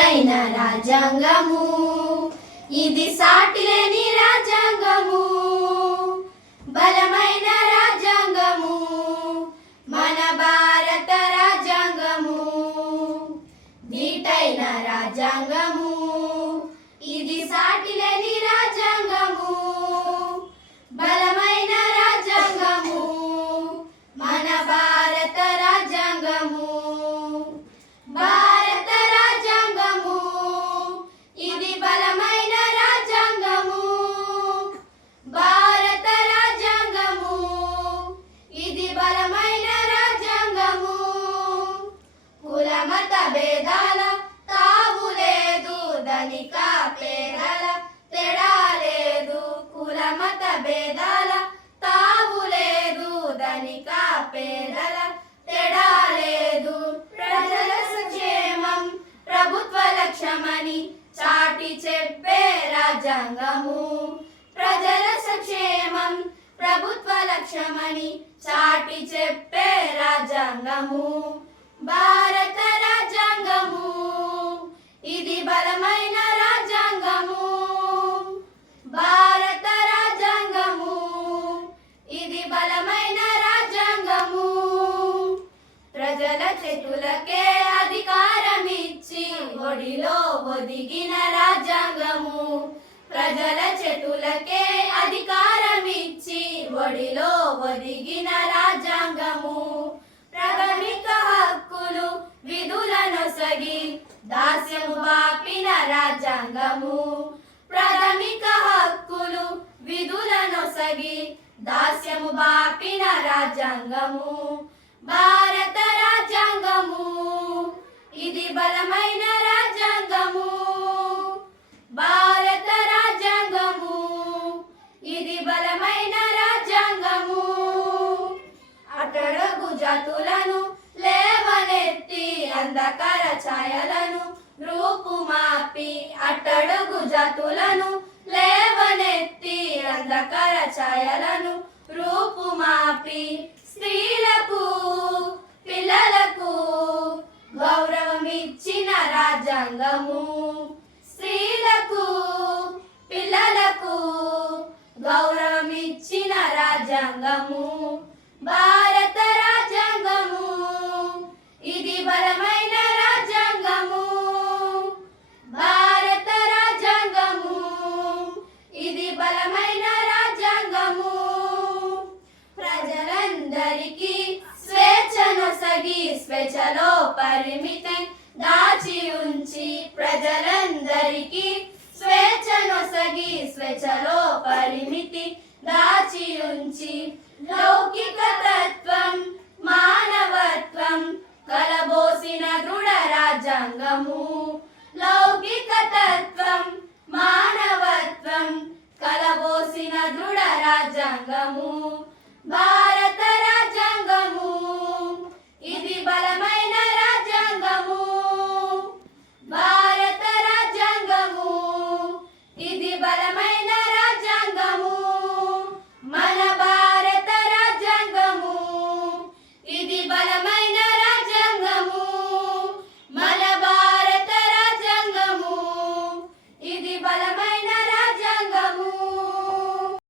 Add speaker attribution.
Speaker 1: అయిన రాజ్యాంగము ఇది సాటిలేని రాజ్యాంగము బలమైన రాజ్యాంగము మన భారత రాజ్యాంగము దీటైన రాజ్యాంగము ఇది సాటిలేని రాజ్యాంగము భేదాల తావు లేదు ధనిక పేదల తేడా లేదు. ప్రజల సంక్షేమం ప్రభుత్వ లక్ష్యమని చాటి చెప్పే రాజ్యాంగము. ప్రజల సంక్షేమం ప్రభుత్వ లక్ష్యమని చాటి చెప్పే రాజ్యాంగము. ప్రజల చేతులకే అధికారం ఇచ్చి ఒడిలో ఒదిగిన రాజ్యాంగము. ప్రజల చేతులకే అధికారం ఇచ్చి ఒడిలో ఒదిగిన రాజ్యాంగము. ప్రాథమిక హక్కులు విధులను సగి దాస్యము బాపిన రాజ్యాంగము. ప్రాథమిక హక్కులు విధులను సగి దాస్యము బాపిన రాజ్యాంగము. బా అంధకార ఛాయలను రూపుమాపి అట్టడుగు జాతులను లేవనెత్తి అంధకార ఛాయలను రూపుమాపి స్త్రీలకు పిల్లలకు గౌరవం ఇచ్చిన రాజ్యాంగము. స్త్రీలకు పిల్లలకు గౌరవం ఇచ్చిన రాజ్యాంగము. ప్రజలందరికీ స్వేచ్ఛను సగి స్వేచ్ఛలో పరిమితం దాచి ఉంచి ప్రజలందరికీ స్వేచ్ఛను సగి స్వేచ్ఛలో